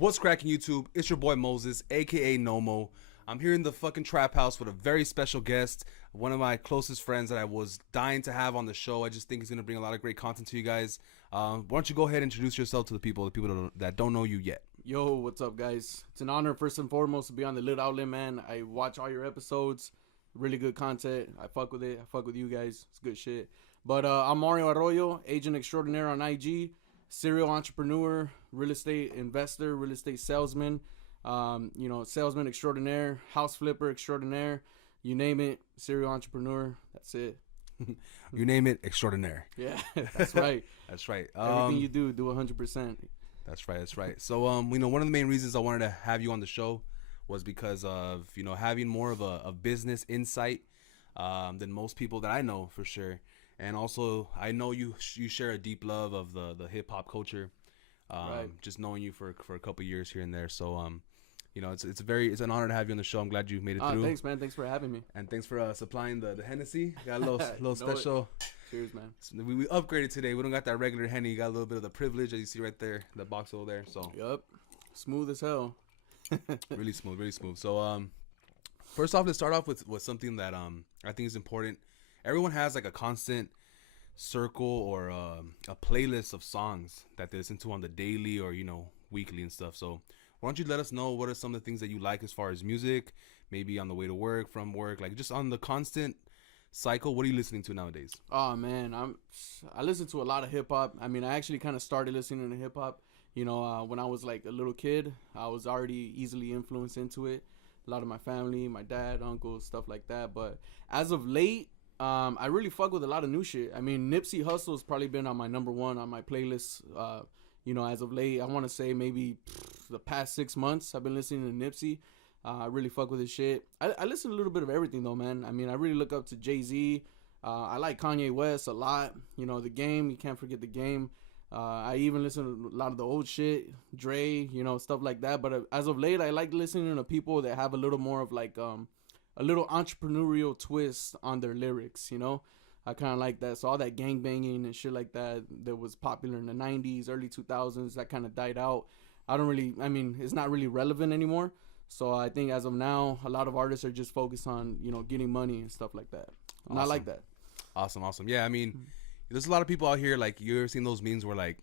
What's cracking YouTube? It's your boy Moses, aka Nomo. I'm here in the fucking trap house with a very special guest, one of my closest friends that I was dying to have on the show. I just think he's gonna bring a lot of great content to you guys. Why don't you go ahead and introduce yourself to the people that don't know you yet? Yo, what's up, guys? It's an honor, first and foremost, to be on the Lit Outlet, man. I watch all your episodes. Really good content. I fuck with it. I fuck with you guys. It's good shit. But I'm Mario Arroyo, agent extraordinaire on IG, serial entrepreneur, real estate investor, real estate salesman, salesman extraordinaire, house flipper extraordinaire. You name it, serial entrepreneur. That's it. You name it, extraordinaire. Yeah, that's right. That's right. Everything you do 100%. That's right. That's right. So, one of the main reasons I wanted to have you on the show was because of, having more of a business insight than most people that I know for sure. And also, I know you share a deep love of the hip hop culture. Right. Just knowing you for a couple years here and there. So, it's an honor to have you on the show. I'm glad you made it through. Thanks, man. Thanks for having me. And thanks for supplying the Hennessy. Got a little special. Cheers, man. So we upgraded today. We don't got that regular Henny. You got a little bit of the privilege, as you see right there, the box over there. So Yup. Smooth as hell. really smooth, really smooth. So first off, let's start off with something that I think is important. Everyone has like a constant circle or a playlist of songs that they listen to on the daily or weekly and stuff. So why don't you let us know what are some of the things that you like as far as music, maybe on the way to work, from work, like just on the constant cycle. What are you listening to nowadays? Oh man, I listen to a lot of hip hop. I mean, I actually kind of started listening to hip hop when I was like a little kid. I was already easily influenced into it. A lot of my family, my dad, uncles, stuff like that. But as of late, I really fuck with a lot of new shit. I mean, Nipsey Hussle's probably been on my number one on my playlist. As of late, I want to say maybe the past 6 months, I've been listening to Nipsey. I really fuck with his shit. I listen to a little bit of everything though, man. I mean, I really look up to Jay-Z. I like Kanye West a lot. The Game, you can't forget The Game. I even listen to a lot of the old shit, Dre, stuff like that. But as of late, I like listening to people that have a little more of like a little entrepreneurial twist on their lyrics, I kind of like that. So all that gangbanging and shit like that was popular in the 90s, early 2000s, that kind of died out. It's not really relevant anymore. So I think as of now, a lot of artists are just focused on, getting money and stuff like that. And I like that. Awesome. Yeah, I mean, there's a lot of people out here, like, you ever seen those memes where, like,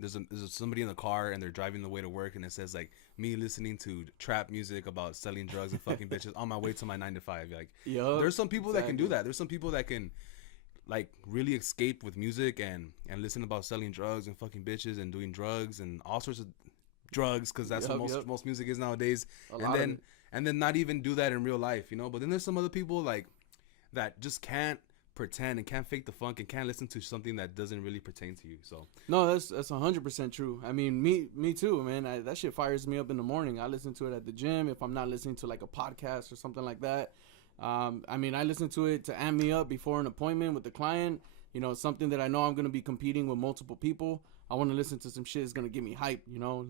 there's somebody in the car and they're driving the way to work and it says, like, me listening to trap music about selling drugs and fucking bitches on my way to my 9 to 5. Like, there's some people that can do that. There's some people that can, like, really escape with music and listen about selling drugs and fucking bitches and doing drugs and all sorts of drugs, because that's what most music is nowadays. And then not even do that in real life, But then there's some other people, like, that just can't pretend and can't fake the funk and can't listen to something that doesn't really pertain to you. So no, that's 100% true. I mean, me too, man. That shit fires me up in the morning. I listen to it at the gym if I'm not listening to like a podcast or something like that. I listen to it to amp me up before an appointment with the client. Something that I know I'm gonna be competing with multiple people. I want to listen to some shit that's gonna get me hype.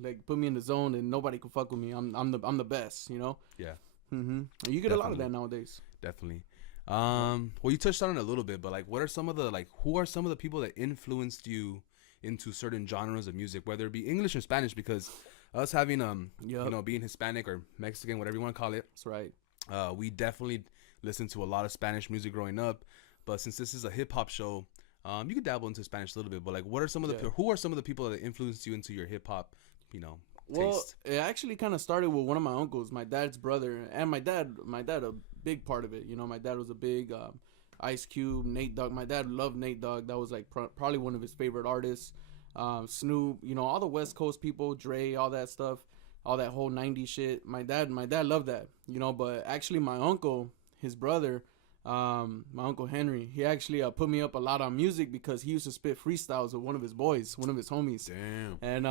Like put me in the zone and nobody can fuck with me. I'm the best. Yeah. Mm-hmm. You get a lot of that nowadays. Definitely. Well, you touched on it a little bit, but like, who are some of the people that influenced you into certain genres of music, whether it be English or Spanish? Because us having being Hispanic or Mexican, whatever you want to call it, that's right. We definitely listened to a lot of Spanish music growing up, but since this is a hip hop show, you could dabble into Spanish a little bit. But like, who are some of the people that influenced you into your hip hop, Well, taste? it actually kind of started with one of my uncles, my dad's brother, and my dad a big part of it. My dad was a big Ice Cube, Nate Dogg. My dad loved Nate Dogg. That was like probably one of his favorite artists. Snoop, all the West Coast people, Dre, all that stuff, all that whole 90s shit. My dad loved that, but actually my uncle, his brother, my uncle Henry, he actually put me up a lot on music because he used to spit freestyles with one of his boys, one of his homies. Damn. And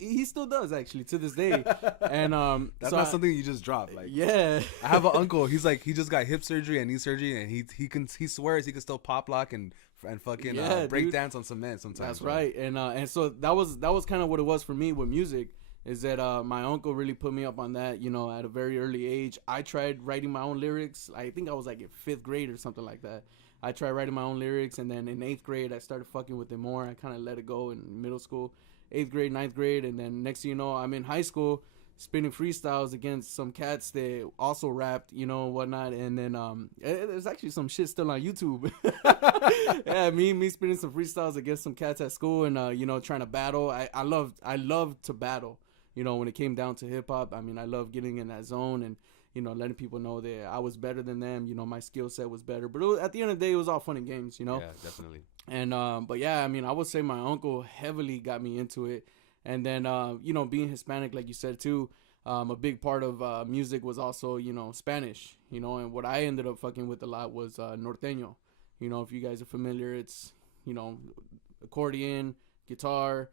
he still does actually to this day. And that's not something you just drop. Like, yeah. I have an uncle. He's like, he just got hip surgery and knee surgery, and he swears he can still pop lock and fucking break dance on cement sometimes. That's right. And so that was kind of what it was for me with music. Is that my uncle really put me up on that, at a very early age. I tried writing my own lyrics. I think I was like in 5th grade or something like that. I tried writing my own lyrics, and then in 8th grade, I started fucking with it more. I kind of let it go in middle school. 8th grade, 9th grade, and then next thing you know, I'm in high school spinning freestyles against some cats that also rapped, you know, whatnot. And then there's actually some shit still on YouTube. Yeah, me spinning some freestyles against some cats at school, and you know, trying to battle. I love to battle. You know, when it came down to hip hop, I mean, I love getting in that zone and, you know, letting people know that I was better than them. You know, my skill set was better. But at the end of the day, it was all fun and games, you know? Yeah, definitely. And, but yeah, I mean, I would say my uncle heavily got me into it. And then, you know, being Hispanic, like you said, too, a big part of music was also, you know, Spanish, you know? And what I ended up fucking with a lot was norteño. You know, if you guys are familiar, it's, you know, accordion, guitar,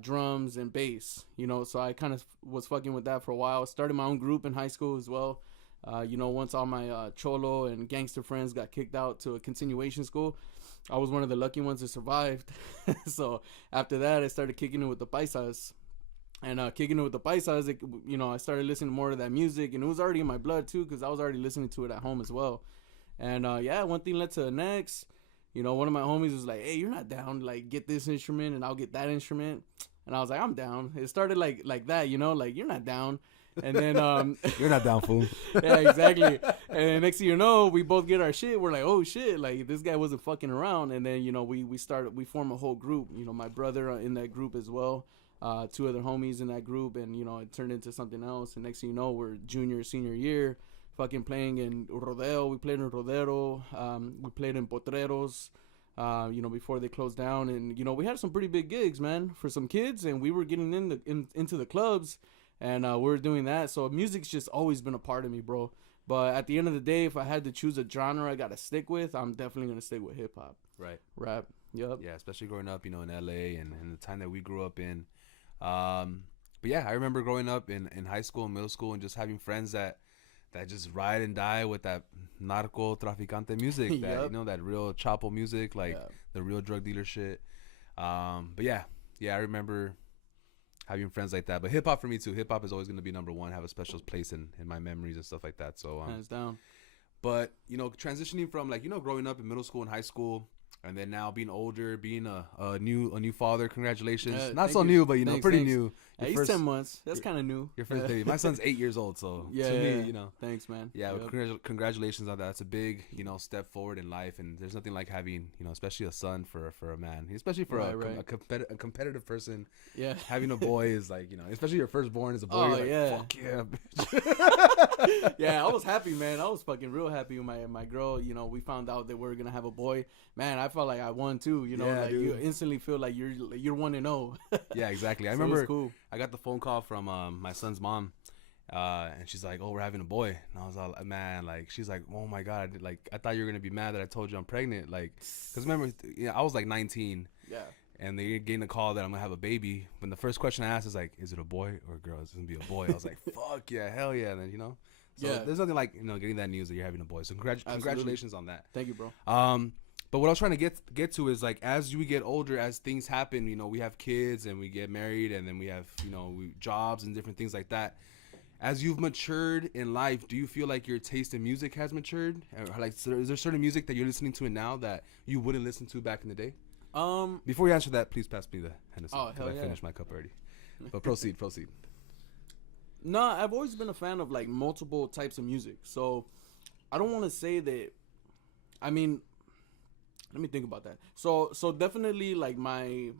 drums and bass, you know, so I kind of was fucking with that for a while. Started my own group in high school as well. You know, once all my cholo and gangster friends got kicked out to a continuation school, I was one of the lucky ones that survived. So after that, I started kicking it with the paisas. And kicking it with the paisas, you know, I started listening more to that music, and it was already in my blood too, because I was already listening to it at home as well. And yeah, one thing led to the next. You know, one of my homies was like, hey, you're not down, like, get this instrument and I'll get that instrument. And I was like, I'm down. It started like that, you know, like, you're not down. And then you're not down, fool. Yeah, exactly. And then next thing you know, we both get our shit. We're like, oh shit, like, this guy wasn't fucking around. And then, you know, we form a whole group. You know, my brother in that group as well, 2 other homies in that group, and, you know, it turned into something else. And next thing you know, we're junior, senior year, fucking playing in Rodeo. We played in Rodero. We played in Potreros, you know, before they closed down. And, you know, we had some pretty big gigs, man, for some kids. And we were getting into the clubs, and we were doing that. So music's just always been a part of me, bro. But at the end of the day, if I had to choose a genre I got to stick with, I'm definitely going to stick with hip-hop. Right. Rap. Yep. Yeah, especially growing up, you know, in L.A. and the time that we grew up in. But, yeah, I remember growing up in high school and middle school and just having friends that just ride and die with that narco traficante music, that Yep. you know, that real chapo music, like the real drug dealer shit. But yeah, I remember having friends like that. But hip hop for me too. Hip hop is always going to be number one. Have a special place in my memories and stuff like that. So hands down. But you know, transitioning from, like, you know, growing up in middle school and high school, and then now being older, being a new father. Congratulations. Not so new, but, you know, Thanks, pretty thanks. new. Yeah, he's 10 months. That's kind of new. Your first baby. My son's 8 years old, so Yeah, to yeah. me, you know. Thanks, man. Yeah, Yep. congratulations on that. It's a big, you know, step forward in life, and there's nothing like having, you know, especially a son for a man, especially for a competitive person. Yeah. Having a boy is like, you know, especially your firstborn is a boy. Oh, you're like, yeah. fuck yeah, bitch. Yeah, I was happy, man. I was fucking real happy with my girl. You know, we found out that we were gonna have a boy. Man, I felt like I won too. You know, Yeah, like, dude. you instantly feel like you're 1-0. Yeah, exactly. I So it remember was cool. I got the phone call from my son's mom, and she's like, "Oh, we're having a boy." And I was all, man, like, she's like, "Oh my god, I thought you were gonna be mad that I told you I'm pregnant." Like, because remember, you know, I was like 19. Yeah. And they're getting a call that I'm gonna have a baby. When the first question I asked is like, "Is it a boy or a girl?" It's gonna be a boy. I was like, "Fuck yeah, hell yeah!" And then, you know, so Yeah. there's nothing like, you know, getting that news that you're having a boy. So congratulations on that. Thank you, bro. But what I was trying to get to is, like, as we get older, as things happen, you know, we have kids and we get married, and then we have, you know, jobs and different things like that. As you've matured in life, do you feel like your taste in music has matured? Or, like, is there certain music that you're listening to now that you wouldn't listen to back in the day? Before you answer that, please pass me the Hennessy. Oh, hell I yeah. finished my cup already. But proceed. No, I've always been a fan of, like, multiple types of music. So I don't want to say that. I mean, let me think about that. So definitely, like, my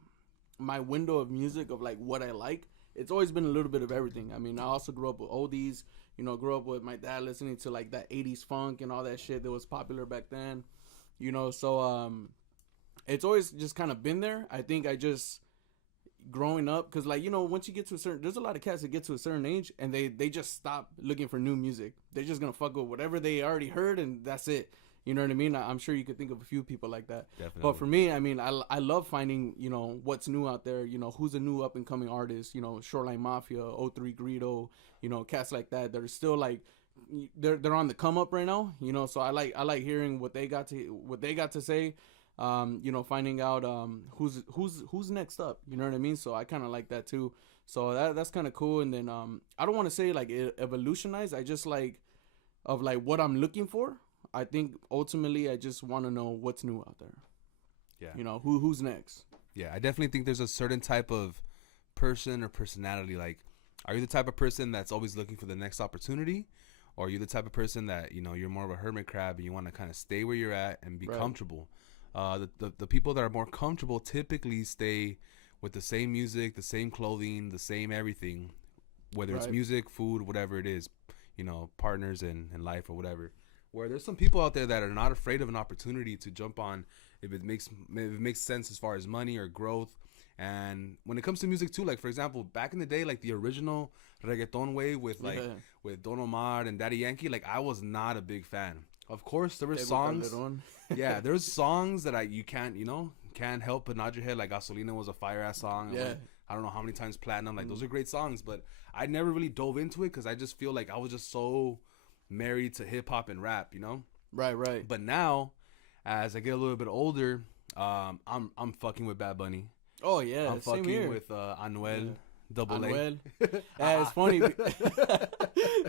window of music of, like, what I like, it's always been a little bit of everything. I mean, I also grew up with oldies. You know, grew up with my dad listening to, like, that 80s funk and all that shit that was popular back then. You know, so it's always just kind of been there. I think I just, growing up, because, like, you know, once you get to a certain, there's a lot of cats that get to a certain age and they just stop looking for new music. They're just gonna fuck with whatever they already heard, and that's it. You know what I mean? I'm sure you could think of a few people like that. Definitely. But for me, I mean, I love finding, you know, what's new out there. You know, who's a new up and coming artist. You know, Shoreline Mafia, O3 Greedo. You know, cats like that that are still, like, they're on the come up right now. You know, so I like hearing what they got to say. You know, finding out who's next up. You know what I mean? So I kind of like that too. So that's kind of cool. And then I don't want to say, like, it evolutionized. I just like what I'm looking for. I think ultimately I just want to know what's new out there. Yeah. You know, who's next. Yeah, I definitely think there's a certain type of person or personality? Like, are you the type of person that's always looking for the next opportunity? Or are you the type of person that, you know, you're more of a hermit crab and you want to kind of stay where you're at and be comfortable? The people that are more comfortable typically stay with the same music, the same clothing, the same everything, whether it's music, food, whatever it is, you know, partners in life or whatever. Where there's some people out there that are not afraid of an opportunity to jump on if it makes sense as far as money or growth. And when it comes to music too, like for example, back in the day, like the original reggaeton wave with with Don Omar and Daddy Yankee, like I was not a big fan. Of course, there were songs. Yeah, there's songs that you can't help but nod your head. Like Gasolina was a fire ass song. Yeah. Like, I don't know how many times platinum. Like those are great songs, but I never really dove into it because I just feel like I was just so married to hip hop and rap, you know. Right. But now, as I get a little bit older, I'm fucking with Bad Bunny. Oh yeah, I'm same fucking here. with Anuel. Double Anuel. A. Yeah, it's funny.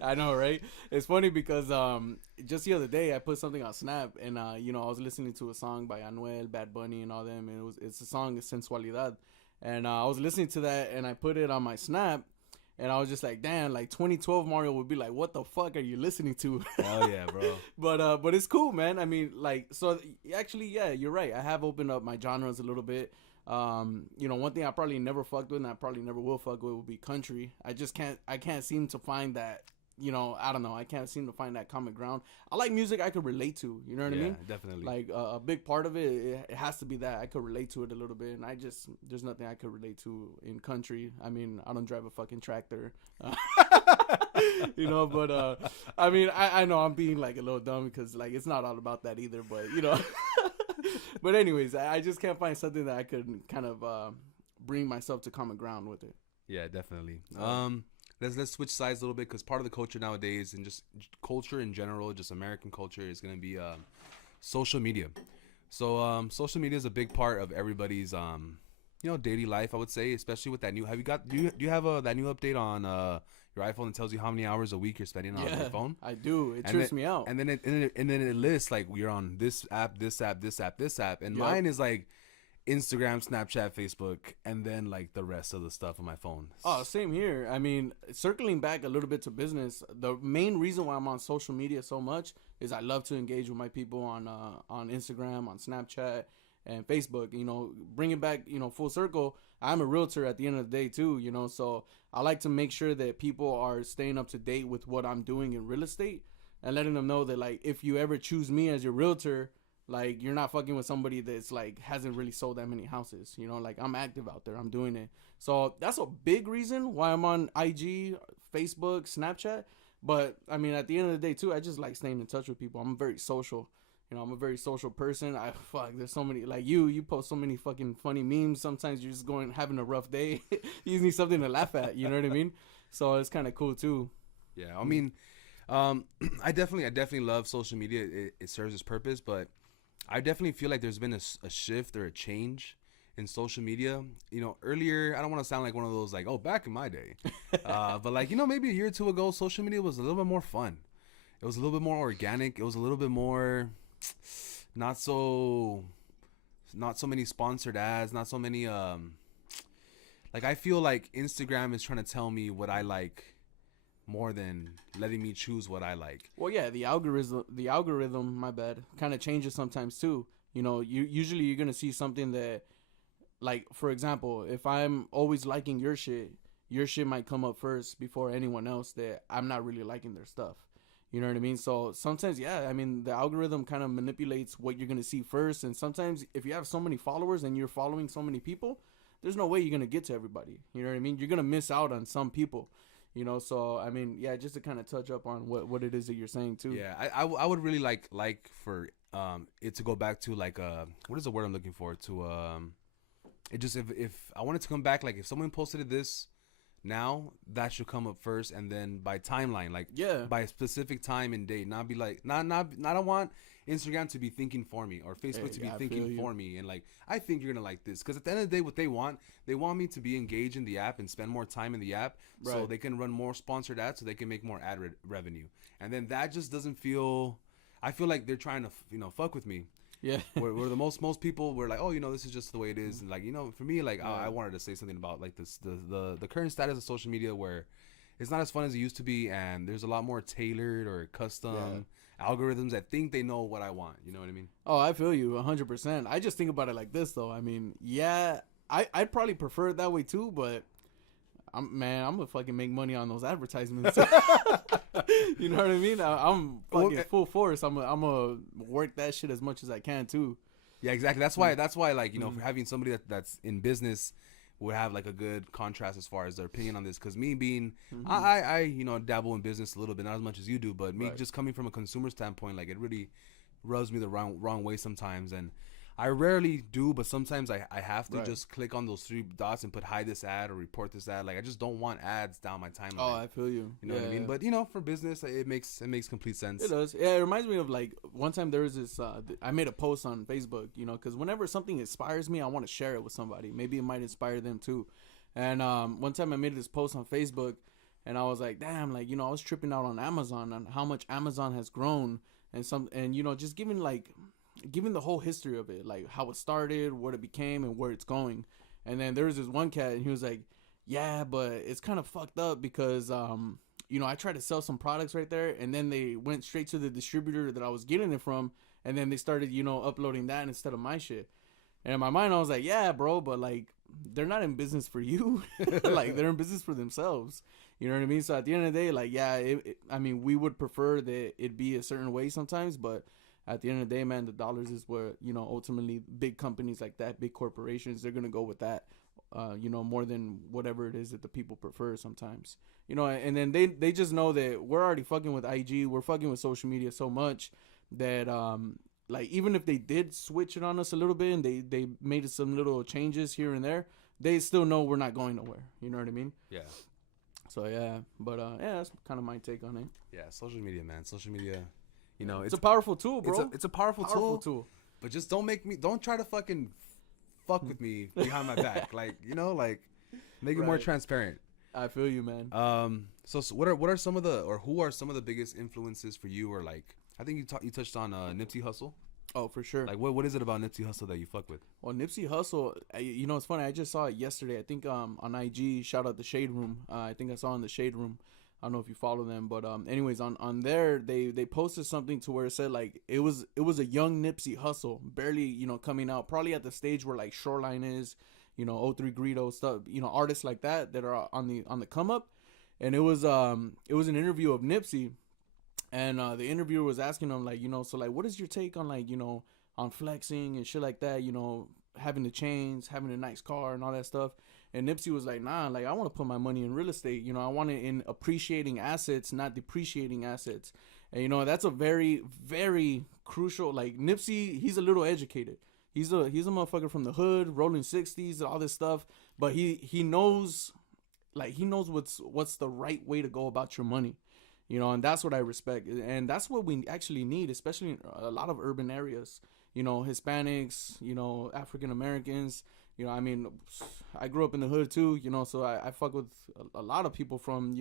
I know, right? It's funny because just the other day I put something on Snap and I was listening to a song by Anuel, Bad Bunny, and all them, and it's a song Sensualidad, and I was listening to that and I put it on my Snap. And I was just like, damn, like 2012 Mario would be like, what the fuck are you listening to? Hell yeah, bro. But it's cool, man. I mean, like, so actually, yeah, you're right. I have opened up my genres a little bit. One thing I probably never fucked with and I probably never will fuck with would be country. I can't seem to find that, I don't know. I can't seem to find that common ground. I like music I could relate to, you know what I mean? Yeah, definitely. Like a big part of it has to be that I could relate to it a little bit. And there's nothing I could relate to in country. I mean, I don't drive a fucking tractor, but I mean, I know I'm being like a little dumb because like, it's not all about that either, but but anyways, I just can't find something that I could kind of bring myself to common ground with it. Yeah, definitely. Let's switch sides a little bit because part of the culture nowadays and just culture in general, just American culture, is going to be social media. So social media is a big part of everybody's daily life, I would say, especially with that new. Do you have that new update on your iPhone that tells you how many hours a week you're spending on your phone? I do. It trips me out. And then it lists like you're on this app, this app, this app, this app, and mine is like Instagram, Snapchat, Facebook, and then like the rest of the stuff on my phone. Oh, same here. I mean, circling back a little bit to business, the main reason why I'm on social media so much is I love to engage with my people on Instagram, on Snapchat, and Facebook. Bring it back, full circle. I'm a realtor at the end of the day too, so I like to make sure that people are staying up to date with what I'm doing in real estate and letting them know that like if you ever choose me as your realtor, like, you're not fucking with somebody that's, like, hasn't really sold that many houses. Like, I'm active out there. I'm doing it. So, that's a big reason why I'm on IG, Facebook, Snapchat. But, I mean, at the end of the day, too, I just like staying in touch with people. I'm very social. I'm a very social person. There's so many, like, you post so many fucking funny memes. Sometimes you're just having a rough day. You just need something to laugh at. You know what I mean? So, it's kind of cool, too. Yeah, I mean, I definitely love social media. It serves its purpose, but I definitely feel like there's been a shift or a change in social media. Earlier, I don't want to sound like one of those like, oh, back in my day. But like, maybe a year or two ago, social media was a little bit more fun. It was a little bit more organic. It was a little bit more not so many sponsored ads, not so many like I feel like Instagram is trying to tell me what I like more than letting me choose what I like. Well, yeah, the algorithm, my bad, kind of changes sometimes too. Usually you're going to see something that, like, for example, if I'm always liking your shit might come up first before anyone else that I'm not really liking their stuff. You know what I mean? So sometimes, yeah, I mean, the algorithm kind of manipulates what you're going to see first. And sometimes if you have so many followers and you're following so many people, there's no way you're going to get to everybody. You know what I mean? You're going to miss out on some people. So I mean, yeah, just to kind of touch up on what it is that you're saying too. Yeah, I would really like for it to go back to like what is the word I'm looking for, to it just if I want it to come back, like if someone posted this now, that should come up first, and then by timeline, like by a specific time and date, not be like not I don't want Instagram to be thinking for me or Facebook to be thinking for me, and like I think you're gonna like this, because at the end of the day, what they want me to be engaged in the app and spend more time in the app, so they can run more sponsored ads, so they can make more ad revenue, and then that just doesn't feel. I feel like they're trying to fuck with me. Yeah. where the most people were like, oh, this is just the way it is. And like, for me, like, I wanted to say something about like this the current status of social media, where it's not as fun as it used to be, and there's a lot more tailored or custom algorithms that think they know what I want. You know what I mean? Oh, I feel you 100%. I just think about it like this though. I mean, yeah, I'd probably prefer it that way too, but I'm gonna fucking make money on those advertisements. You know what I mean? I'm fucking full force. I'm gonna work that shit as much as I can too. Yeah, exactly. That's why like, for having somebody that's in business would have like a good contrast as far as their opinion on this. Because me being, I dabble in business a little bit, not as much as you do, but me just coming from a consumer standpoint, like it really rubs me the wrong way sometimes. And I rarely do, but sometimes I have to just click on those 3 dots and put hide this ad or report this ad. Like I just don't want ads down my timeline. Oh, I feel you. You know what I mean? But for business, it makes complete sense. It does. Yeah, it reminds me of like one time there was this. I made a post on Facebook. Because whenever something inspires me, I want to share it with somebody. Maybe it might inspire them too. And one time I made this post on Facebook, and I was like, damn, like I was tripping out on Amazon and how much Amazon has grown, and just giving the whole history of it, like how it started, what it became, and where it's going. And then there was this one cat, and he was like, yeah, but it's kind of fucked up because I tried to sell some products right there, and then they went straight to the distributor that I was getting it from, and then they started uploading that instead of my shit. And in my mind I was like, yeah, bro, but like they're not in business for you. Like they're in business for themselves. You know what I mean? So at the end of the day, like, yeah, we would prefer that it be a certain way sometimes, but at the end of the day, man, the dollars is where, ultimately big companies like that, big corporations, they're going to go with that, more than whatever it is that the people prefer sometimes. And then they just know that we're already fucking with IG. We're fucking with social media so much that, like, even if they did switch it on us a little bit and they made some little changes here and there, they still know we're not going nowhere. You know what I mean? Yeah. So, yeah. But, that's kind of my take on it. Yeah, social media, man. Social media... it's a powerful tool, bro. It's a powerful tool. But just don't try to fucking fuck with me behind my back. Like, make it more transparent. I feel you, man. So what are some of who are some of the biggest influences for you, or like, I think you touched on Nipsey Hussle. Oh, for sure. Like, what is it about Nipsey Hussle that you fuck with? Well, Nipsey Hussle, it's funny. I just saw it yesterday. I think on IG, shout out the Shade Room. I think I saw in the Shade Room. I don't know if you follow them, but anyways, on there they posted something to where it said like it was a young Nipsey Hussle, barely coming out, probably at the stage where like Shoreline is, O3 Greedo stuff, artists like that are on the come up, and it was an interview of Nipsey, and the interviewer was asking him like so like what is your take on like on flexing and shit like that, having the chains, having a nice car and all that stuff. And Nipsey was like, nah, like I want to put my money in real estate. I want it in appreciating assets, not depreciating assets. And, that's a very, very crucial, like Nipsey, he's a little educated. He's a motherfucker from the hood, rolling 60s, all this stuff. But he knows, like, he knows what's the right way to go about your money. And that's what I respect. And that's what we actually need, especially in a lot of urban areas. Hispanics, African Americans. I grew up in the hood too, so I fuck with a lot of people from,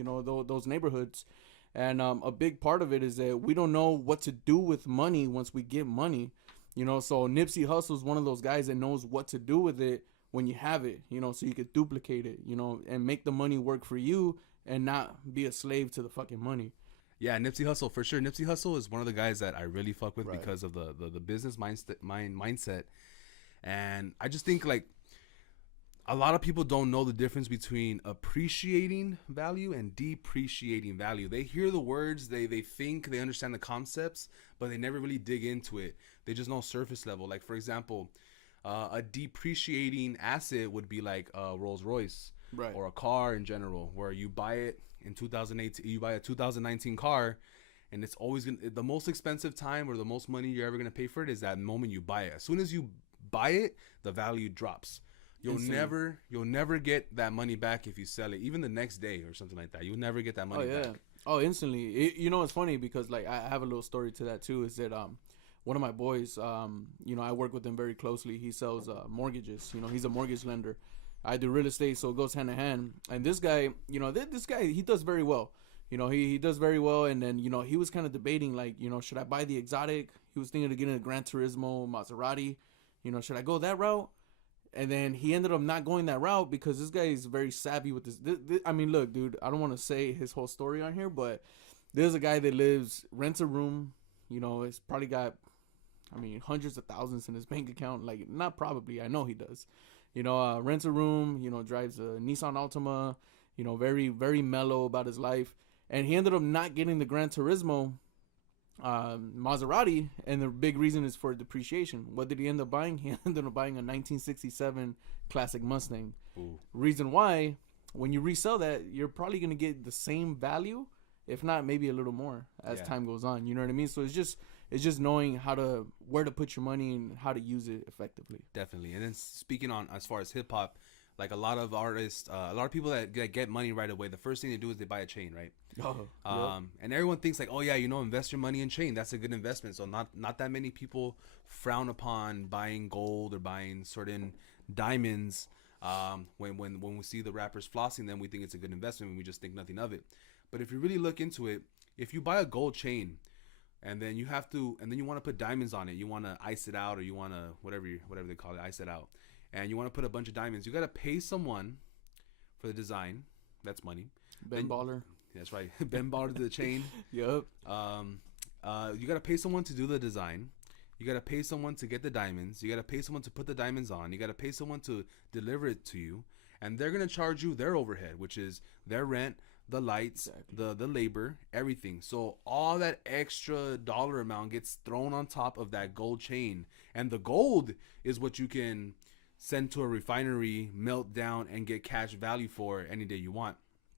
those neighborhoods. And a big part of it is that we don't know what to do with money once we get money, so Nipsey Hussle is one of those guys that knows what to do with it when you have it, so you could duplicate it, and make the money work for you and not be a slave to the fucking money. Yeah, Nipsey Hussle, for sure. Nipsey Hussle is one of the guys that I really fuck with because of the business mindset. And I just think, like, a lot of people don't know the difference between appreciating value and depreciating value. They hear the words, they think they understand the concepts, but they never really dig into it. They just know surface level. Like, for example, a depreciating asset would be like a Rolls Royce or a car in general, where you buy it in 2018, you buy a 2019 car, and it's always the most expensive time or the most money you're ever going to pay for it is that moment you buy it. As soon as you buy it, the value drops. You'll never get that money back if you sell it, even the next day or something like that. You'll never get that money back. Oh, instantly. It's funny because like I have a little story to that too. Is that one of my boys, I work with him very closely. He sells mortgages. He's a mortgage lender. I do real estate, so it goes hand in hand. And this guy, this guy, he does very well. He does very well. And then he was kind of debating like, should I buy the exotic? He was thinking of getting a Gran Turismo, Maserati. You know, should I go that route? And then he ended up not going that route because this guy is very savvy with this. I mean, look, dude, I don't want to say his whole story on here, but there's a guy that rents a room. You know, it's probably got, I mean, hundreds of thousands in his bank account. Like, not probably, I know he does. You know, rents a room, you know, drives a Nissan Altima, you know, very, very mellow about his life. And he ended up not getting the Gran Turismo Maserati, and the big reason is for depreciation. What did he end up buying? He ended up buying a 1967 classic Mustang. Ooh. Reason why, when you resell that, you're probably going to get the same value, if not maybe a little more as time goes on. You know what I mean? So it's just knowing where to put your money and how to use it effectively. Definitely. And then speaking on as far as hip hop, like a lot of artists, a lot of people that get money right away, the first thing they do is they buy a chain, right? And everyone thinks like, oh yeah, you know, invest your money in chain. That's a good investment. So not that many people frown upon buying gold or buying certain diamonds. When we see the rappers flossing them, we think it's a good investment and we just think nothing of it. But if you really look into it, if you buy a gold chain and then you want to put diamonds on it, you want to ice it out, or you want to whatever they call it, ice it out, and you want to put a bunch of diamonds, you got to pay someone for the design. That's money. Ben Baller. That's right. Ben Baller to the chain. Yep. You got to pay someone to do the design. You got to pay someone to get the diamonds. You got to pay someone to put the diamonds on. You got to pay someone to deliver it to you. And they're going to charge you their overhead, which is their rent, the lights, the labor, everything. So all that extra dollar amount gets thrown on top of that gold chain. And the gold is what you can send to a refinery, melt down, and get cash value for any day you want.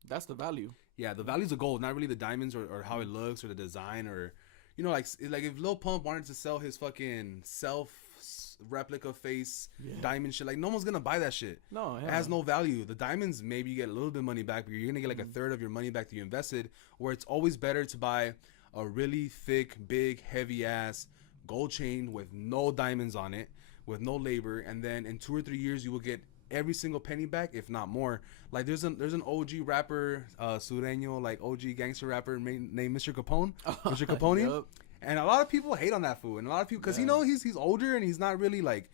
That's the value. Yeah, the value's of gold, not really the diamonds or how it looks or the design, or, you know, like if Lil Pump wanted to sell his fucking self replica face diamond shit, like no one's gonna buy that shit. No, it has no value. The diamonds, maybe you get a little bit of money back, but you're gonna get like a third of your money back that you invested. Where it's always better to buy a really thick, big, heavy ass gold chain with no diamonds on it, with no labor, and then in 2 or 3 years you will get every single penny back, if not more. Like there's an OG rapper, Sureño, like OG gangster rapper named Mr. Capone. Mr. Capone. Yep. And a lot of people hate on that fool, and a lot of people, because you know he's older and he's not really like,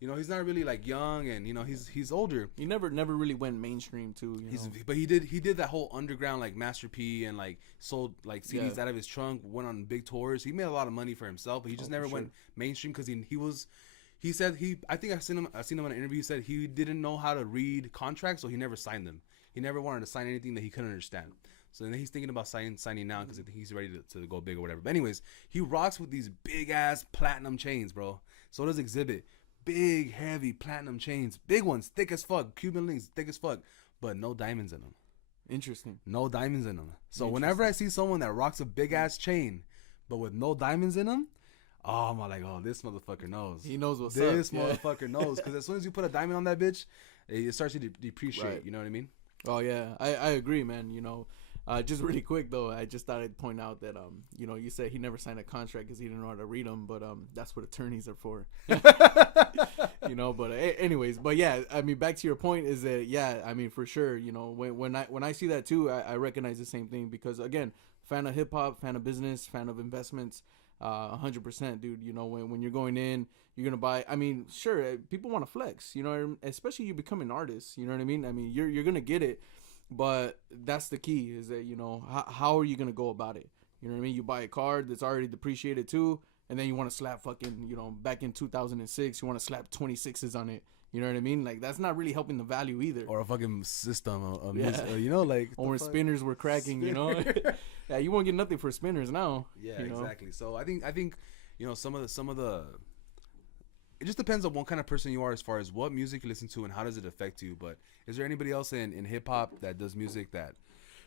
you know, he's not really like young, and you know he's older. He never really went mainstream too. But he did that whole underground like Master P, and like sold like CDs out of his trunk, went on big tours. He made a lot of money for himself, but he just never went mainstream because he said I think I've seen him in an interview. He said he didn't know how to read contracts, so he never signed them. He never wanted to sign anything that he couldn't understand. So then he's thinking about signing now because I think he's ready to go big or whatever. But anyways, he rocks with these big ass platinum chains, bro. So does Exhibit. Big, heavy platinum chains. Big ones, thick as fuck. Cuban links, thick as fuck. But no diamonds in them. Interesting. No diamonds in them. So whenever I see someone that rocks a big ass chain, but with no diamonds in them, oh, I'm like, oh, this motherfucker knows. He knows what's up. This motherfucker knows. Because as soon as you put a diamond on that bitch, it starts to depreciate. Right. You know what I mean? Oh, yeah. I agree, man. You know, just really quick, though, I just thought I'd point out that, you know, you said he never signed a contract because he didn't know how to read them. But that's what attorneys are for. You know, but anyways. But, yeah, I mean, back to your point is that, yeah, I mean, for sure, you know, when I see that, too, I recognize the same thing. Because, again, fan of hip-hop, fan of business, fan of investments. 100%, dude. You know, when you're going in, you're gonna buy. I mean, sure, people want to flex. You know, especially you become an artist. You know what I mean? I mean, you're gonna get it, but that's the key. Is that, you know, how are you gonna go about it? You know what I mean? You buy a card that's already depreciated too, and then you want to slap fucking, you know, back in 2006, you want to slap 26s on it. You know what I mean? Like, that's not really helping the value either. Or a fucking system of you know, like... Or when spinners were cracking, you know? Yeah, you won't get nothing for spinners now. Yeah, exactly. So I think you know, some of the... It just depends on what kind of person you are as far as what music you listen to and how does it affect you. But is there anybody else in hip-hop that does music that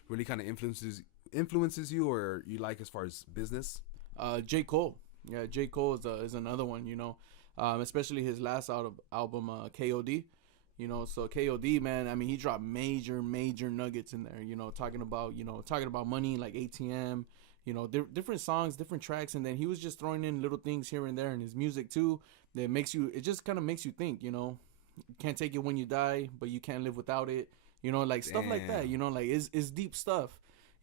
really kind of influences you or you like as far as business? J. Cole. Yeah, J. Cole is another one, you know. Especially his last album, KOD, you know. So KOD, man, I mean, he dropped major nuggets in there, you know, talking about money, like ATM, you know, different songs, different tracks, and then he was just throwing in little things here and there in his music too that it just kind of makes you think, you know, you can't take it when you die, but you can't live without it, you know, like stuff like that, you know, like it's deep stuff,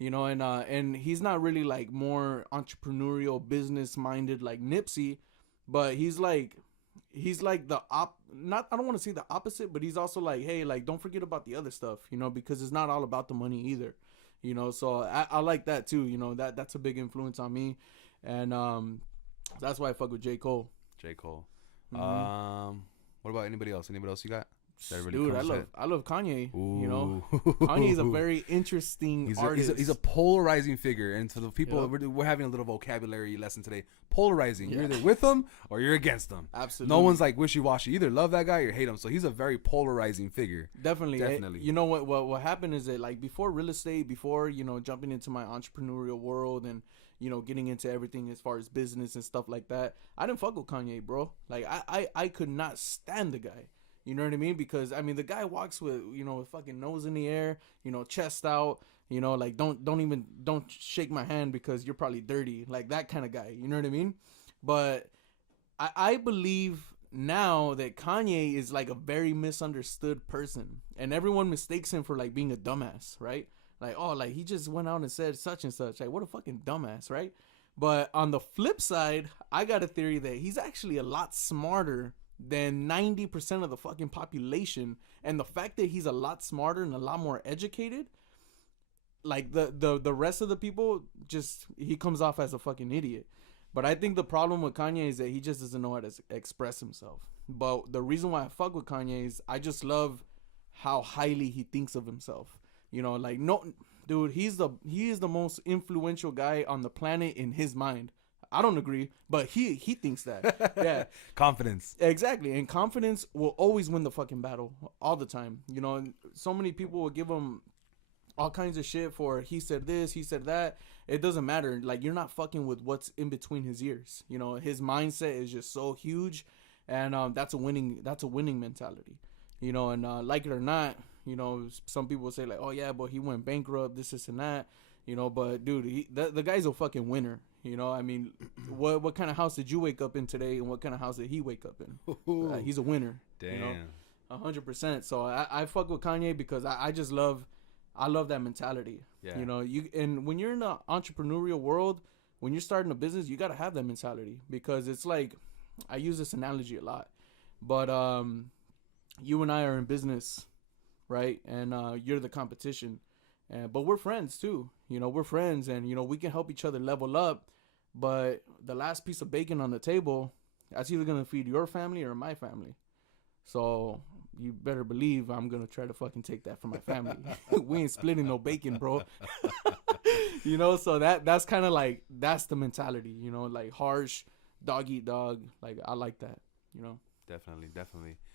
you know, and he's not really like more entrepreneurial, business minded like Nipsey, but he's like the not, I don't want to say the opposite, but he's also like, hey, like don't forget about the other stuff, you know, because it's not all about the money either, you know. So I like that too, you know, that's a big influence on me, and that's why I fuck with J. Cole. J. Cole. Mm-hmm. What about anybody else? Anybody else you got? Really Dude, I love Kanye. Ooh. You know, Kanye is a very interesting artist. He's a polarizing figure, and for the people, we're having a little vocabulary lesson today. Polarizing. You're either with him or you're against him. Absolutely. No one's like wishy-washy. Either love that guy or hate him. So he's a very polarizing figure. Definitely. You know what happened is that, like, before real estate, before, you know, jumping into my entrepreneurial world and, you know, getting into everything as far as business and stuff like that, I didn't fuck with Kanye, bro. Like, I could not stand the guy. You know what I mean? Because, I mean, the guy walks with, you know, with fucking nose in the air, you know, chest out, you know, like, don't shake my hand because you're probably dirty. Like, that kind of guy. You know what I mean? But I believe now that Kanye is, like, a very misunderstood person. And everyone mistakes him for, like, being a dumbass, right? Like, oh, like, he just went out and said such and such. Like, what a fucking dumbass, right? But on the flip side, I got a theory that he's actually a lot smarter than 90% of the fucking population. And the fact that he's a lot smarter and a lot more educated, like the rest of the people, just, he comes off as a fucking idiot. But I think the problem with Kanye is that he just doesn't know how to express himself. But the reason why I fuck with Kanye is I just love how highly he thinks of himself. You know, like, no, dude, he is the most influential guy on the planet in his mind. I don't agree, but he thinks that. Yeah. Confidence. Exactly. And confidence will always win the fucking battle all the time. You know, and so many people will give him all kinds of shit for he said this, he said that. It doesn't matter. Like, you're not fucking with what's in between his ears. You know, his mindset is just so huge, and that's a winning mentality. You know, and like it or not, you know, some people say like, oh yeah, but he went bankrupt, this and that. You know, but dude, the guy's a fucking winner. You know, I mean, what kind of house did you wake up in today, and what kind of house did he wake up in? He's a winner. Damn. You know, 100%. So I fuck with Kanye because I just love that mentality. Yeah. You know, and when you're in the entrepreneurial world, when you're starting a business, you gotta have that mentality, because it's like, I use this analogy a lot, but you and I are in business, right? And you're the competition. But we're friends too. You know, we're friends, and, you know, we can help each other level up. But the last piece of bacon on the table, that's either going to feed your family or my family. So you better believe I'm going to try to fucking take that from my family. We ain't splitting no bacon, bro. You know, so that's kind of like, that's the mentality, you know, like harsh, dog eat dog. Like, I like that, you know. Definitely.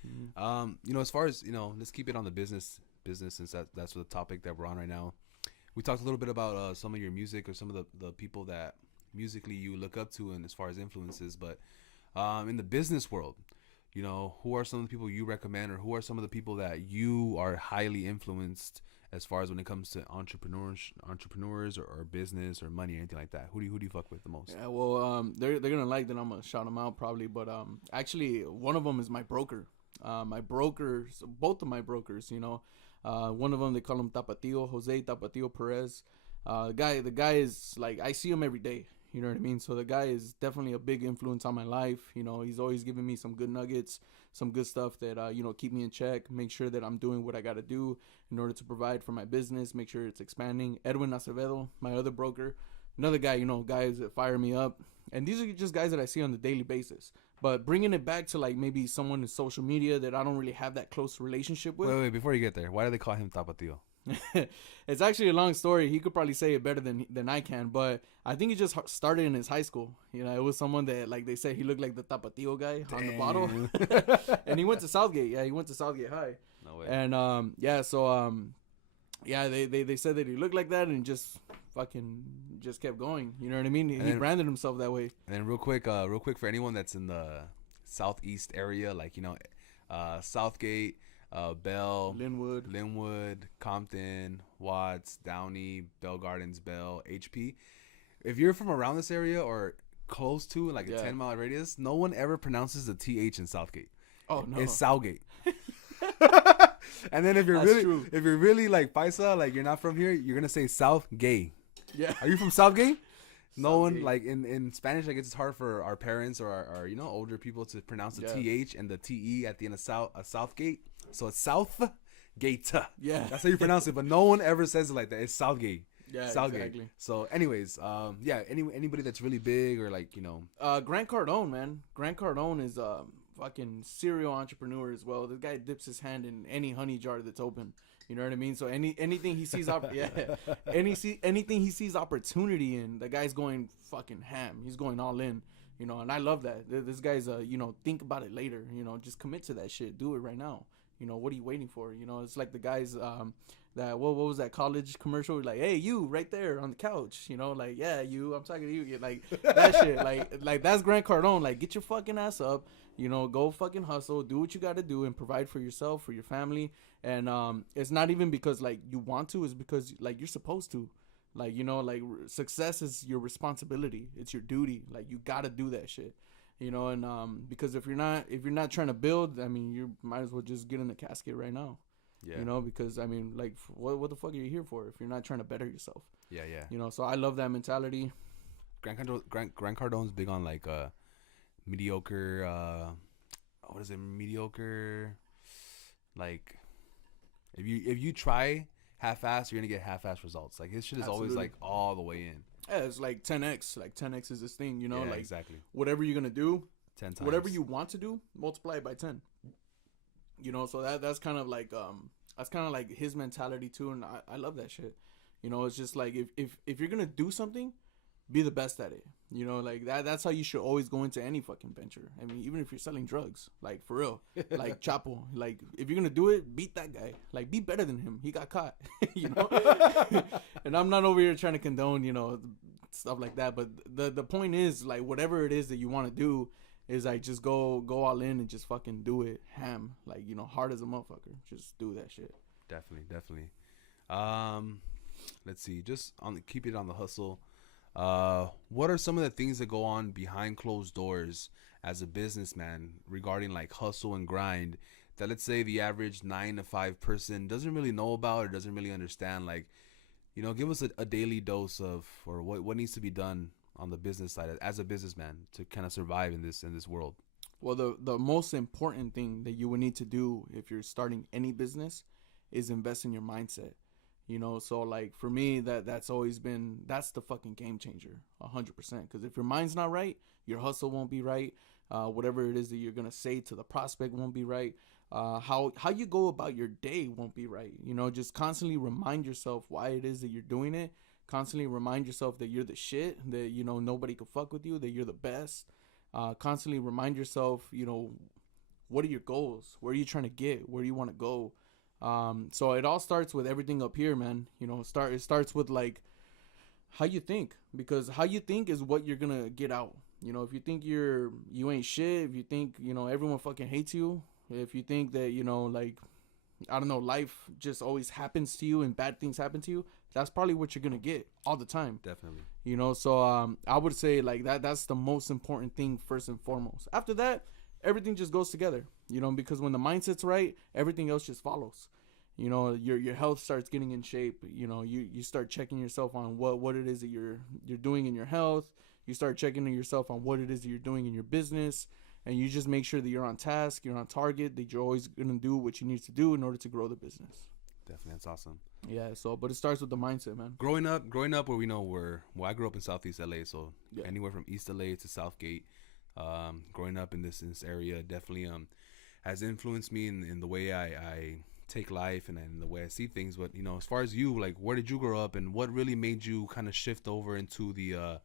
Mm-hmm. You know, as far as, you know, let's keep it on the business, since that's the topic that we're on right now. We talked a little bit about some of your music, or some of the people that musically you look up to, and as far as influences. But in the business world, you know, who are some of the people you recommend, or who are some of the people that you are highly influenced as far as when it comes to entrepreneurs or business or money or anything like that? Who do you fuck with the most? Yeah, well, they're gonna like that I'm gonna shout them out probably, but actually one of them is my broker. My brokers, both of my brokers, you know. One of them, they call him Tapatio, Jose Tapatio Perez. The guy is like, I see him every day. You know what I mean? So the guy is definitely a big influence on my life. You know, he's always giving me some good nuggets, some good stuff that, you know, keep me in check, make sure that I'm doing what I got to do in order to provide for my business, make sure it's expanding. Edwin Acevedo, my other broker, another guy, you know, guys that fire me up. And these are just guys that I see on a daily basis. But bringing it back to, like, maybe someone in social media that I don't really have that close relationship with. Wait, before you get there, why do they call him Tapatio? It's actually a long story. He could probably say it better than I can, but I think he just started in his high school. You know, it was someone that, like, they said he looked like the Tapatio guy. Damn. On the bottle. And he went to Southgate. Yeah, he went to Southgate High. No way. And yeah, so yeah, they said that he looked like that, and just fucking just kept going. You know what I mean? He branded himself that way. And then real quick for anyone that's in the southeast area, like, you know, Southgate, Bell, Linwood, Compton, Watts, Downey, Bell Gardens, Bell, HP. If you're from around this area or close to, like, a 10-mile radius, no one ever pronounces the TH in Southgate. Oh no, it's Southgate. And then if you're really like Paisa, like you're not from here, you're gonna say Southgate. Yeah. Are you from Southgate? No one Southgate. like in Spanish. I guess it's hard for our parents or our older people to pronounce the th and the te at the end of Southgate. So it's Southgate. Yeah. That's how you pronounce it. But no one ever says it like that. It's Southgate. Yeah, Southgate. exactly. So, anyways, yeah. Anybody that's really big or like Grant Cardone, man. Grant Cardone is a fucking serial entrepreneur as well. This guy dips his hand in any honey jar that's open. You know what I mean? So anything he sees anything he sees opportunity in, the guy's going fucking ham. He's going all in. You know, and I love that. This guy's think about it later. You know, just commit to that shit. Do it right now. You know, what are you waiting for? You know, it's like the guys that what was that college commercial? Like, hey, you right there on the couch. You know, like, yeah, you. I'm talking to you. Yeah, like that shit. Like that's Grant Cardone. Like, get your fucking ass up. You know, go fucking hustle. Do what you got to do and provide for yourself, for your family. And it's not even because like you want to. It's because like you're supposed to. Like, you know, like success is your responsibility. It's your duty. Like, you got to do that shit. You know, and because if you're not trying to build, I mean, you might as well just get in the casket right now. Yeah. You know, because I mean, like, what the fuck are you here for if you're not trying to better yourself? Yeah. You know, so I love that mentality. Grant Cardone's big on like mediocre. What is it? Mediocre. Like, if you try half-ass, you're gonna get half-ass results. Like his shit is Absolutely. always like all the way in. Yeah, it's like 10x. Like 10x is this thing, you know, Yeah, like exactly. Whatever you're gonna do, 10 times. whatever you want to do, multiply it by 10. You know, so that's kind of like his mentality too, and I love that shit. You know, it's just like if you're gonna do something, be the best at it. You know, like that's how you should always go into any fucking venture. I mean, even if you're selling drugs, like for real, like Chapo, like if you're gonna do it, beat that guy. Like be better than him. He got caught, you know. And I'm not over here trying to condone, you know, stuff like that. But the point is, like, whatever it is that you want to do, is like just go all in and just fucking do it ham, like, you know, hard as a motherfucker. Just do that shit. Definitely. Let's see. Just keep it on the hustle. What are some of the things that go on behind closed doors as a businessman regarding like hustle and grind that, let's say, the average 9 to 5 person doesn't really know about or doesn't really understand? Like, you know, give us a daily dose of, or what needs to be done on the business side as a businessman to kind of survive in this world. Well, the most important thing that you would need to do if you're starting any business is invest in your mindset. You know, so like for me, that's always been, that's the fucking game changer, 100%. Because if your mind's not right, your hustle won't be right. Whatever it is that you're gonna say to the prospect won't be right. How you go about your day won't be right. You know, just constantly remind yourself why it is that you're doing it. Constantly remind yourself that you're the shit, that, you know, nobody can fuck with you, that you're the best. Constantly remind yourself, you know, what are your goals? Where are you trying to get? Where do you want to go? So it all starts with everything up here, man. You know, it starts with like how you think, because how you think is what you're gonna get out. You know, if you think you ain't shit, if you think, you know, everyone fucking hates you, if you think that, you know, like, I don't know, life just always happens to you and bad things happen to you, that's probably what you're gonna get all the time. Definitely. You know, so I would say like that's the most important thing first and foremost. After that, everything just goes together, you know, because when the mindset's right, everything else just follows. You know, your health starts getting in shape. You know, you start checking yourself on what it is that you're doing in your health. You start checking yourself on what it is that you're doing in your business, and you just make sure that you're on task, you're on target, that you're always gonna do what you need to do in order to grow the business. Definitely, that's awesome. Yeah, so but it starts with the mindset, man. Growing up where we know I grew up in Southeast LA, so yeah. Anywhere from East LA to Southgate. Growing up in this area definitely has influenced me in the way I take life and in the way I see things. But, you know, as far as you, like, where did you grow up and what really made you kind of shift over into the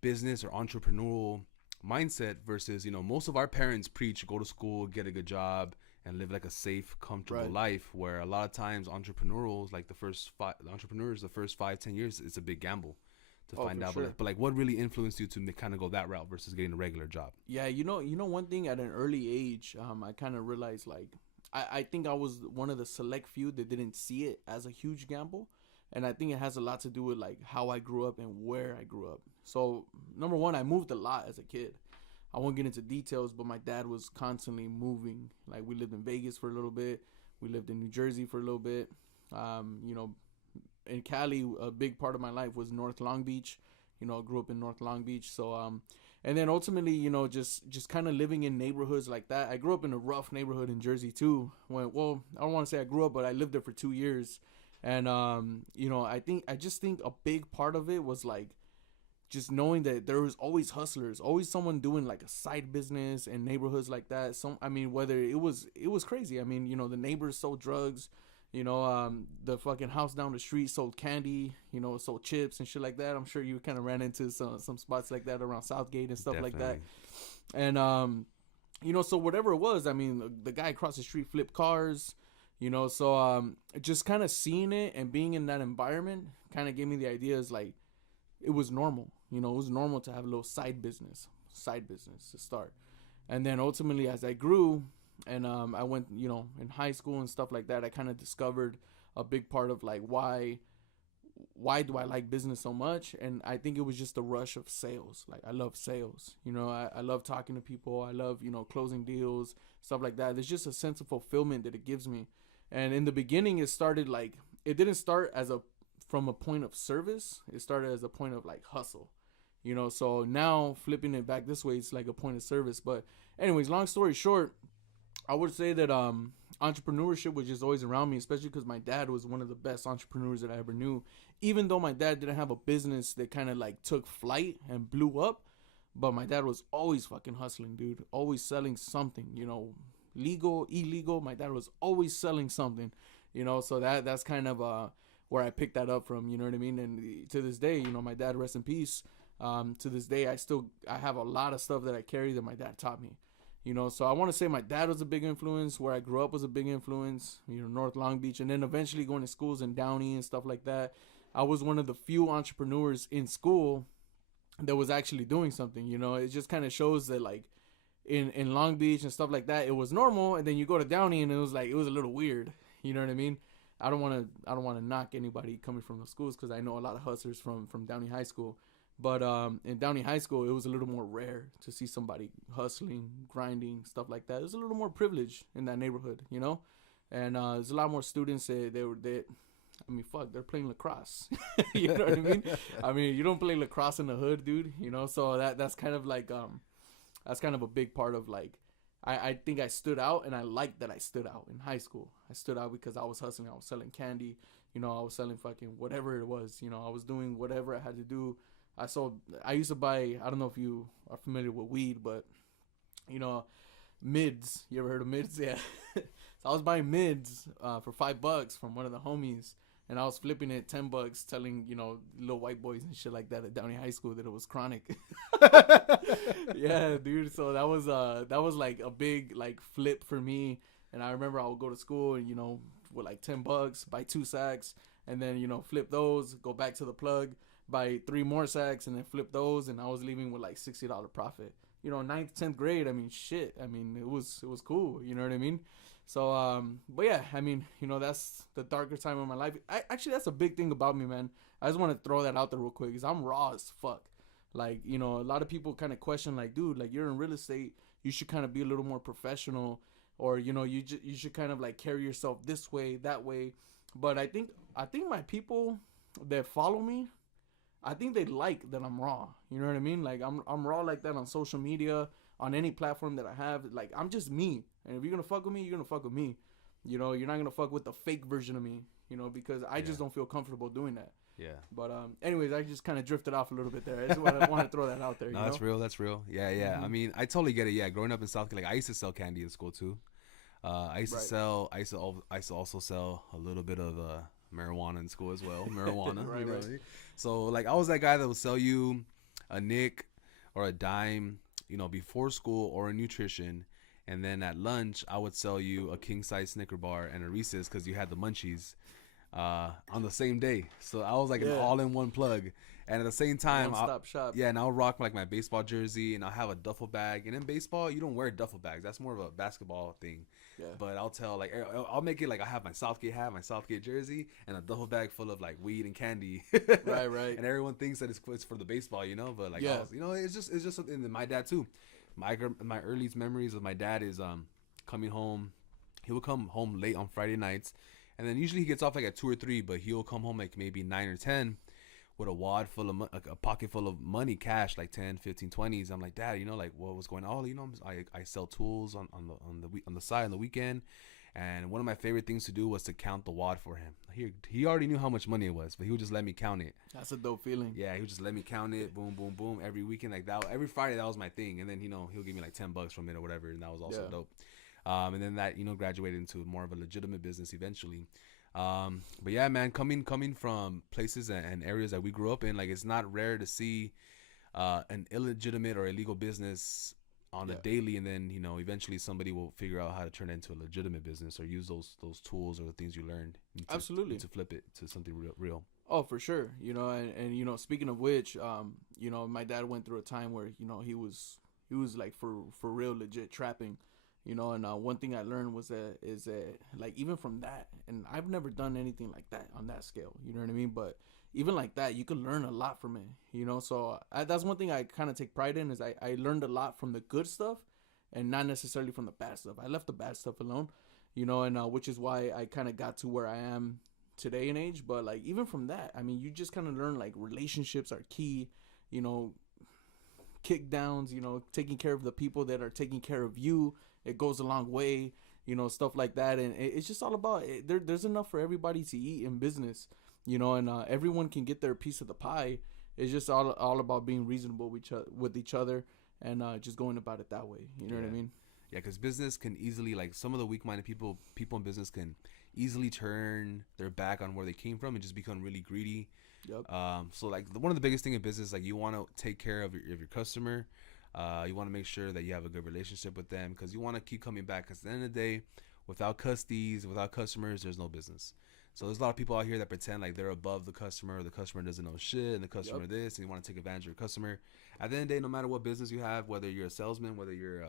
business or entrepreneurial mindset versus, you know, most of our parents preach go to school, get a good job, and live like a safe, comfortable life, where a lot of times entrepreneurs, like the first 5-10 years, it's a big gamble to find out. Sure. But like what really influenced you to kind of go that route versus getting a regular job? Yeah, you know one thing, at an early age, I kind of realized, like, I think I was one of the select few that didn't see it as a huge gamble. And I think it has a lot to do with like how I grew up and where I grew up. So number one, I moved a lot as a kid. I won't get into details, but my dad was constantly moving. Like, we lived in Vegas for a little bit. We lived in New Jersey for a little bit. You know, in Cali, a big part of my life was North Long Beach. You know, I grew up in North Long Beach. So, and then ultimately, you know, just kind of living in neighborhoods like that. I grew up in a rough neighborhood in Jersey too. Well, I don't want to say I grew up, but I lived there for 2 years. And, you know, I just think a big part of it was like, just knowing that there was always hustlers, always someone doing like a side business in neighborhoods like that. I mean, whether it was crazy. I mean, you know, the neighbors sold drugs, you know, the fucking house down the street sold candy, you know, sold chips and shit like that. I'm sure you kind of ran into some spots like that around Southgate and stuff like that. And, you know, so whatever it was, I mean, the guy across the street flipped cars, you know, so, just kind of seeing it and being in that environment kind of gave me the idea is like, it was normal. You know, it was normal to have a little side business to start. And then ultimately, as I grew and I went, you know, in high school and stuff like that, I kind of discovered a big part of like why do I like business so much? And I think it was just the rush of sales. Like, I love sales. You know, I love talking to people. I love, you know, closing deals, stuff like that. There's just a sense of fulfillment that it gives me. And in the beginning, it started like, it didn't start from a point of service. It started as a point of like hustle, you know. So now flipping it back this way, it's like a point of service. But anyways, long story short, I would say that entrepreneurship was just always around me, especially because my dad was one of the best entrepreneurs that I ever knew. Even though my dad didn't have a business that kind of like took flight and blew up, but my dad was always fucking hustling, dude. Always selling something, you know, legal, illegal. My dad was always selling something, you know. So that's kind of where I picked that up from, you know what I mean? And to this day, you know, my dad, rest in peace. To this day, I have a lot of stuff that I carry that my dad taught me, you know. So I want to say my dad was a big influence. Where I grew up was a big influence, you know, North Long Beach. And then eventually going to schools in Downey and stuff like that. I was one of the few entrepreneurs in school that was actually doing something, you know. It just kind of shows that like in Long Beach and stuff like that, it was normal. And then you go to Downey and it was a little weird, you know what I mean? I don't want to knock anybody coming from the schools because I know a lot of hustlers from Downey High School. But in Downey High School, it was a little more rare to see somebody hustling, grinding, stuff like that. It was a little more privileged in that neighborhood, you know? And there's a lot more students they're playing lacrosse. You know what I mean? I mean, you don't play lacrosse in the hood, dude, you know? So that's kind of like, that's kind of a big part of like, I think I stood out, and I liked that I stood out in high school. I stood out because I was hustling. I was selling candy. You know, I was selling fucking whatever it was. You know, I was doing whatever I had to do. I used to buy, I don't know if you are familiar with weed, but, you know, mids. You ever heard of mids? Yeah. So I was buying mids for $5 from one of the homies. And I was flipping it $10, telling, you know, little white boys and shit like that at Downey High School that it was chronic. Yeah, dude. So that was like a big like flip for me. And I remember I would go to school and, you know, with like $10, buy 2 sacks, and then, you know, flip those, go back to the plug, buy 3 more sacks, and then flip those. And I was leaving with like $60 profit. You know, 9th, 10th grade. I mean, shit. I mean, it was cool. You know what I mean? So, but yeah, I mean, you know, that's the darker time of my life. Actually, that's a big thing about me, man. I just want to throw that out there real quick because I'm raw as fuck. Like, you know, a lot of people kind of question, like, dude, like, you're in real estate. You should kind of be a little more professional, or, you know, you should kind of like carry yourself this way, that way. But I think my people that follow me, I think they like that I'm raw. You know what I mean? Like, I'm raw like that on social media, on any platform that I have. Like, I'm just me. And if you're going to fuck with me, you're going to fuck with me. You know, you're not going to fuck with the fake version of me, you know, because I just don't feel comfortable doing that. Yeah. But anyways, I just kind of drifted off a little bit there. I just want to throw that out there. No, that's real. That's real. Yeah, yeah. Mm-hmm. I mean, I totally get it. Yeah, growing up in South Carolina, like, I used to sell candy in school too. I used to also sell a little bit of marijuana in school as well. Marijuana. Right. So, like, I was that guy that would sell you a nick or a dime, you know, before school, or a nutrition. And then at lunch, I would sell you a king-size Snicker bar and a Reese's because you had the munchies on the same day. So I was like an all-in-one plug. And at the same time, one-stop shop. Yeah, and I'll rock like my baseball jersey, and I'll have a duffel bag. And in baseball, you don't wear duffel bags. That's more of a basketball thing. Yeah. But I'll tell, like, I'll make it like I have my Southgate hat, my Southgate jersey, and a duffel bag full of like weed and candy. Right. And everyone thinks that it's for the baseball, you know. But like, you know, it's just something that my dad too. My earliest memories of my dad is coming home. He would come home late on Friday nights, And then usually he gets off like at 2 or 3, but he'll come home like maybe 9 or 10 with a wad full of like a pocket full of money, cash, like 10, 15, 20s. I'm like, Dad, you know, like what was going on? You know, I sell tools on the side on the weekend. And one of my favorite things to do was to count the wad for him. He already knew how much money it was, but he would just let me count it. That's a dope feeling. Yeah, he would just let me count it. Boom, boom, boom. Every weekend like that. Every Friday, that was my thing. And then, you know, he'll give me like $10 from it or whatever. And that was also dope. And then that, you know, graduated into more of a legitimate business eventually. But yeah, man, coming from places and areas that we grew up in, like it's not rare to see an illegitimate or illegal business on a daily, and then, you know, eventually somebody will figure out how to turn it into a legitimate business or use those tools or the things you learned to flip it to something real. Oh, for sure. You know, and you know, speaking of which, you know, my dad went through a time where, you know, he was like for real legit trapping, you know, and one thing I learned was that like even from that, and I've never done anything like that on that scale, you know what I mean, but even like that, you could learn a lot from it, you know. So that's one thing I kind of take pride in, is I learned a lot from the good stuff and not necessarily from the bad stuff. I left the bad stuff alone, you know, and which is why I kind of got to where I am today in age. But like even from that, I mean, you just kind of learn like relationships are key, you know, kick downs, you know, taking care of the people that are taking care of you. It goes a long way, you know, stuff like that. And it's just all about it. There's enough for everybody to eat in business, you know, and everyone can get their piece of the pie. It's just all about being reasonable with each other and just going about it that way. You know what I mean? Yeah, because business can easily, like some of the weak-minded people in business can easily turn their back on where they came from and just become really greedy. Yep. So like one of the biggest thing in business, like you want to take care of your customer. You want to make sure that you have a good relationship with them, because you want to keep coming back. Because at the end of the day, without without customers, there's no business. So there's a lot of people out here that pretend like they're above the customer, or the customer doesn't know shit, and the customer this, and you want to take advantage of your customer. At the end of the day, no matter what business you have, whether you're a salesman, whether you're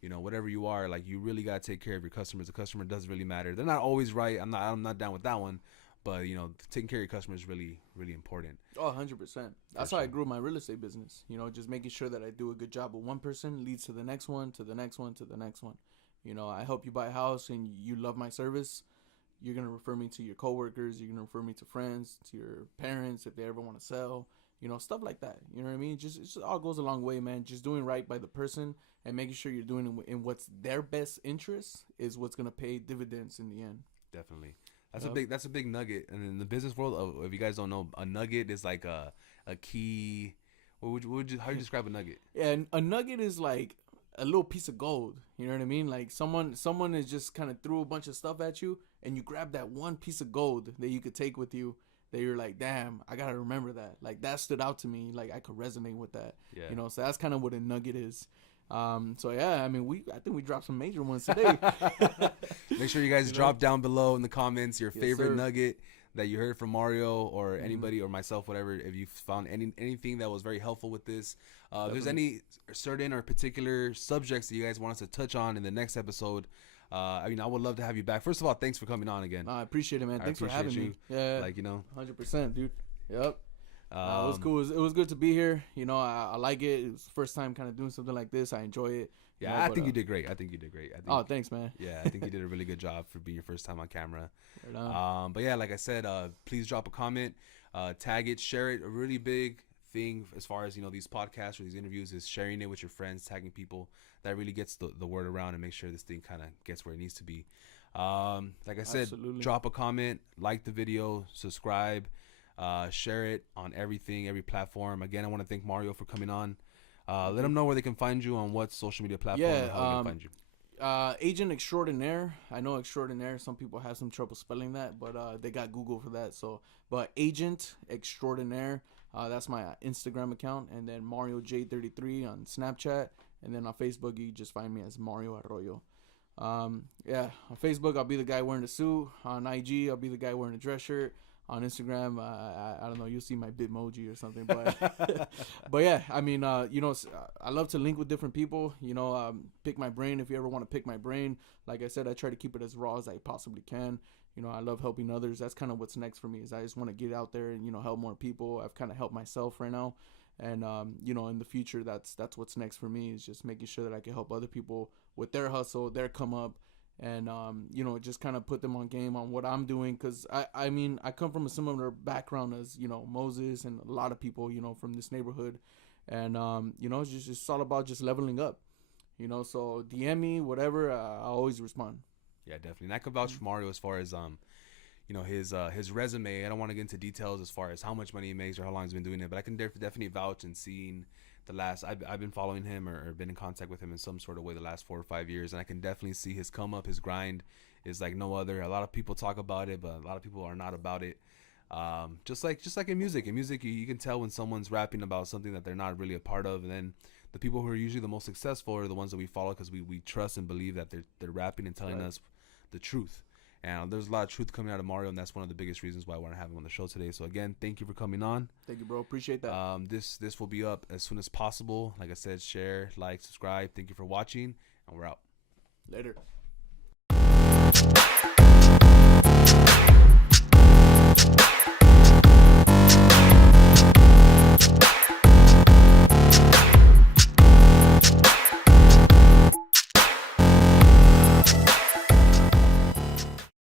you know, whatever you are, like you really gotta take care of your customers. The customer doesn't really matter. They're not always right. I'm not down with that one. But, you know, taking care of your customers is really, really important. Oh, 100%. That's how I grew my real estate business. You know, just making sure that I do a good job with one person leads to the next one, to the next one, to the next one. You know, I help you buy a house and you love my service. You're going to refer me to your coworkers. You're going to refer me to friends, to your parents if they ever want to sell. You know, stuff like that. You know what I mean? It just all goes a long way, man. Just doing right by the person and making sure you're doing it in what's their best interest is what's going to pay dividends in the end. Definitely. That's a big nugget. And in the business world, if you guys don't know, a nugget is like a key. How would you describe a nugget? Yeah, and a nugget is like a little piece of gold. You know what I mean? Like someone is just kind of threw a bunch of stuff at you, and you grab that one piece of gold that you could take with you. That you're like, damn, I gotta remember that. Like that stood out to me. Like I could resonate with that. Yeah. You know, so that's kind of what a nugget is. So yeah, I mean, I think we dropped some major ones today. Make sure you guys drop down below in the comments your favorite nugget that you heard from Mario or anybody or myself, whatever. If you found anything that was very helpful with this, if there's any certain or particular subjects that you guys want us to touch on in the next episode, I mean, I would love to have you back. First of all, thanks for coming on again. I appreciate it, man. Thanks for having me. Yeah, like, you know, 100%, dude. Yep. It was cool. It was good to be here. You know, I like it. It was the first time kind of doing something like this. I enjoy it. Yeah, you know, I think you did great. Oh, thanks, man. Yeah, I think you did a really good job for being your first time on camera. Right. But yeah, like I said, please drop a comment, tag it, share it. A really big thing as far as, you know, these podcasts or these interviews is sharing it with your friends, tagging people. That really gets the word around and make sure this thing kind of gets where it needs to be. Like I said, drop a comment, like the video, subscribe. Share it on every platform. Again, I want to thank Mario for coming on. Let them know where they can find you on what social media platform and how they can find you. Agent Extraordinaire. I know Extraordinaire. Some people have some trouble spelling that, but they got Google for that. So, but Agent Extraordinaire. That's my Instagram account, and then Mario J33 on Snapchat, and then on Facebook you just find me as Mario Arroyo. Yeah, on Facebook I'll be the guy wearing a suit. On IG I'll be the guy wearing a dress shirt. On Instagram, I don't know, you'll see my Bitmoji or something, but but yeah, I mean, you know, I love to link with different people, you know, pick my brain if you ever want to pick my brain. Like I said, I try to keep it as raw as I possibly can. You know, I love helping others. That's kind of what's next for me, is I just want to get out there and, you know, help more people. I've kind of helped myself right now, and you know, in the future, that's what's next for me, is just making sure that I can help other people with their hustle, their come up, and you know, just kind of put them on game on what I'm doing, because I mean, I come from a similar background as, you know, Moses and a lot of people, you know, from this neighborhood, and you know, it's all about just leveling up, you know. So DM me, whatever, I always respond. Yeah, definitely. And I could vouch for Mario as far as you know, his resume. I don't want to get into details as far as how much money he makes or how long he's been doing it, but I can definitely vouch and seeing the last I've been following him or been in contact with him in some sort of way the last 4 or 5 years, and I can definitely see his come up, his grind is like no other. A lot of people talk about it, but a lot of people are not about it. Just like in music, you can tell when someone's rapping about something that they're not really a part of, and then the people who are usually the most successful are the ones that we follow because we trust and believe that they're rapping and telling us the truth. And there's a lot of truth coming out of Mario, and that's one of the biggest reasons why I want to have him on the show today. So again, thank you for coming on. Thank you, bro. Appreciate that. This will be up as soon as possible. Like I said, share, like, subscribe. Thank you for watching, and we're out. Later.